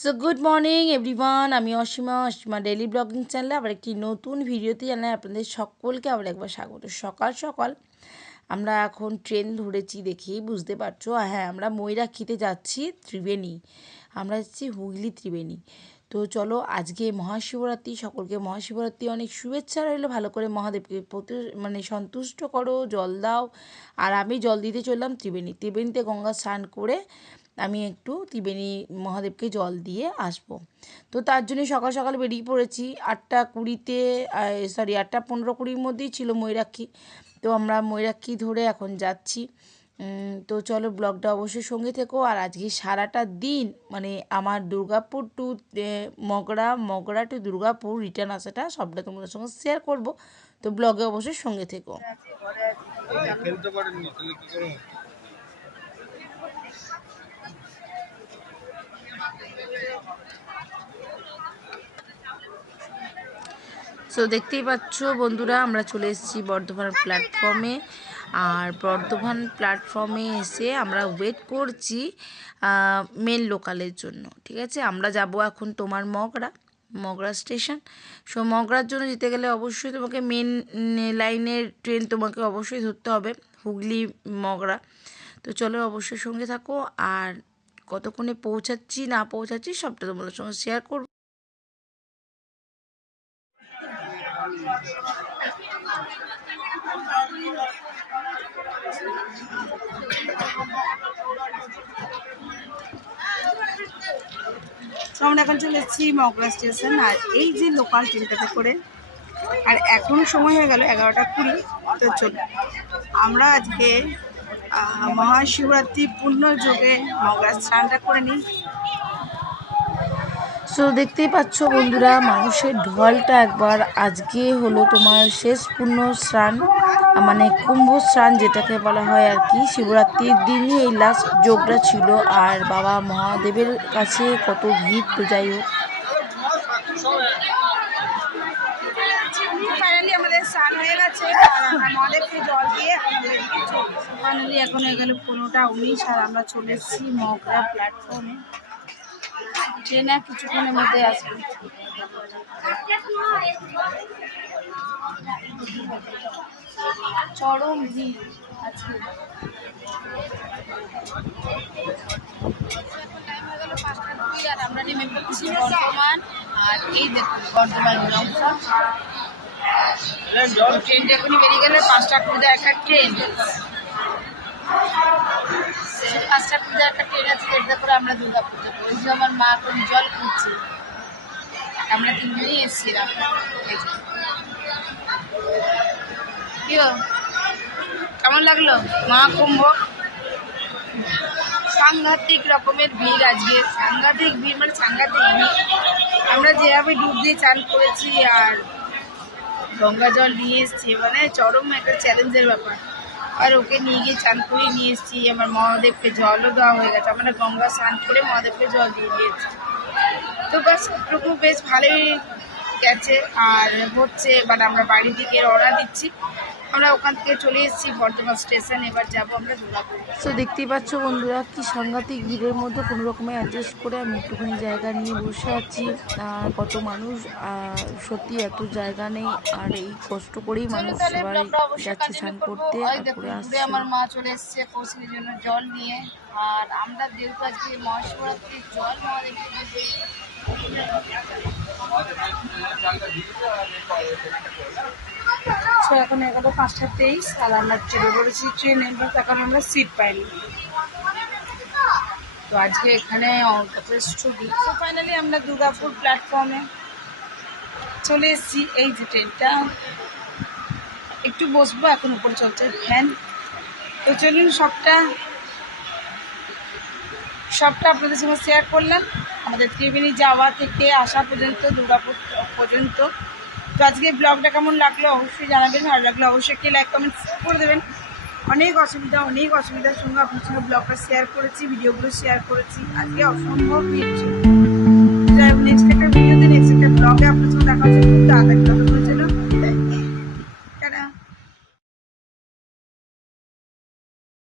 So good morning everyone, আমি Asima daily blogging চ্যানেলে আবার একটি নতুন ভিডিওতে জানাই আপনাদের সকলকে আবার একবার স্বাগত। সকাল সকাল আমরা এখন ট্রেন ধরেছি, দেখেই বুঝতে পারছো। হ্যাঁ, আমরা ময়ূরাক্ষীতে যাচ্ছি, ত্রিবেণী। আমরা যাচ্ছি হুগলি ত্রিবেণী। তো চলো, আজকে মহাশিবরাত্রি, সকলকে মহাশিবরাত্রি অনেক শুভেচ্ছা রইলো। ভালো করে মহাদেবকে সন্তুষ্ট করো, জল দাও। আর আমি জল দিতে চললাম ত্রিবেণীতে গঙ্গা স্নান করে আমি একটু ত্রিবেণী মহাদেবকে জল দিয়ে আসবো। তো তার জন্য সকাল সকাল বেরিয়ে পড়েছি। 8:20-তে 8:15-20-র মধ্যেই ছিল ময়ূরাক্ষী। তো আমরা ময়ূরাক্ষী ধরে এখন যাচ্ছি। তো চলো, ব্লগটা অবশ্যই সঙ্গে থেকো। আর আজকে সারাটা দিন আমার Durgapur to Magra to Durgapur return আসাটা সবটা তোমাদের সঙ্গে শেয়ার করব। তো ব্লগে অবশ্যই সঙ্গে থেকো। সো দেখতেই পাচ্ছ বন্ধুরা, আমরা চলে এসেছি বর্ধমান প্ল্যাটফর্মে। আর বর্ধমান প্ল্যাটফর্মে এসে আমরা ওয়েট করছি মেন লোকালের জন্য। ঠিক আছে, আমরা যাব এখন তোমার মগরা স্টেশন। সো মগরার জন্য যেতে গেলে অবশ্যই তোমাকে মেন লাইনের ট্রেন তোমাকে অবশ্যই ধরতে হবে, হুগলি মগরা। তো চলো, অবশ্যই সঙ্গে থাকো। আর কতক্ষণে পৌঁছাচ্ছি না পৌঁছাচ্ছি সবটা তোমাদের সঙ্গে শেয়ার করবো। তো আমরা এখন চলে এসেছি মগরা স্টেশন। আর এই যে লোকাল ট্রেনটাতে করে, আর এখন সময় হয়ে গেল 11:20। তো চলো, আমরা আজকে মহাশিবরাত্রি পূর্ণ যোগে মগরা স্নানটা করে নিই। সো দেখতেই পাচ্ছ বন্ধুরা, মানুষের ঢলটা একবার। আজকে হলো তোমার শেষ পূর্ণ স্নান, কুম্ভ স্নান যেটাকে বলা হয় আর কি। শিবরাত্রির দিনই এই লাস্ট যোগটা ছিল। আর বাবা মহাদেবের কাছে কত ভিড়। তো যাই হোক, ফাইনালি আমাদের স্নান হয়ে গেছে। মহাদেবকে জল দিয়ে ফাইনালি এখন হয়ে গেল 15:19। আর আমরা চলে এসেছি মগরা প্ল্যাটফর্মে। ট্রেনে কিছুক্ষণের মধ্যে আসবে। চরম ভিড় আজকে। আর আমরা নেমে পড়ছি বর্ধমান। আর এই দেখুন বর্ধমান জংশন। ট্রেনটা এখনই বেরিয়ে গেলে 5:20 একটা ট্রেন। 5:20 একটা ট্রেন আছে, যেটা করে আমরা দুর্গাপুর যাবো। ওই যে আমার মা এখন জল খুঁজছে। আমরা তিনজনই এসেছিলাম। কেমন লাগলো মহাকুম্ভ? সাংঘাতিক রকমের ভিড় আজকে, সাংঘাতিক ভিড়, সাংঘাতিক ভিড়। আমরা যেভাবে ডুব দিয়ে চান করেছি আর গঙ্গা জল নিয়ে এসছি, চরম একটা চ্যালেঞ্জের ব্যাপার। আর ওকে নিয়ে গিয়ে চান করে নিয়ে এসছি। আমার মহাদেবকে জলও দেওয়া হয়ে গেছে। আমরা গঙ্গা স্নান করে মহাদেবকে জল দিয়ে দিয়েছি। তো বাস ওটুকু বেশ ভালোই গেছে। আর হচ্ছে আমরা বাড়ির দিকে রওনা দিচ্ছি। আমরা ওখান থেকে চলে এসেছি বর্ধমান স্টেশন। এবার যাবো আমরা দুর্গাপুর। তো দেখতেই পাচ্ছ বন্ধুরা, কি সাংঘাতিক ভিড়ের মধ্যে কোনো রকমে অ্যাডজাস্ট করে আমি একটুখানি জায়গা নিয়ে বসে আছি। আর কত মানুষ, সত্যি এত জায়গা নেই। আর এই কষ্ট করেই মানুষ সবাই যাচ্ছে স্নান করতে আর করে আসছে। আমার মা চলে এসছে কৌশিকের জন্য জল নিয়ে। আর আমরা যেহেতু আজকে মহাশিবরাত্রির জল মহাদেবকে দেবে। এখন 5:23। আর আমরা চেপে পড়েছি ট্রেনে। তখন আমরা সিট পাইনি। তো আজকে এখানে যথেষ্ট ভিড়। তো ফাইনালি আমরা দুর্গাপুর প্ল্যাটফর্মে চলে এসেছি। এই যে ট্রেনটা, একটু বসবো, এখন উপরে চলছে ফ্যান। তো চলুন, সবটা আপনাদের সঙ্গে শেয়ার করলাম, আমাদের ত্রিবেণী যাওয়া থেকে আসা পর্যন্ত, দুর্গাপুর পর্যন্ত। তো আজকে ব্লগটা কেমন লাগলো অবশ্যই জানাবেন। ভালো লাগলো অবশ্যই একটি লাইক কমেন্ট করে দেবেন। অনেক অসুবিধার সঙ্গে আপনার সঙ্গে ব্লগটা শেয়ার করেছি, ভিডিওগুলো শেয়ার করেছি। আজকে অসম্ভব ভিড় ছিল। নেক্সট একটা ভিডিওতে, নেক্সট একটা ব্লগে আপনার সঙ্গে দেখা হচ্ছে খুব তাড়াতাড়ি।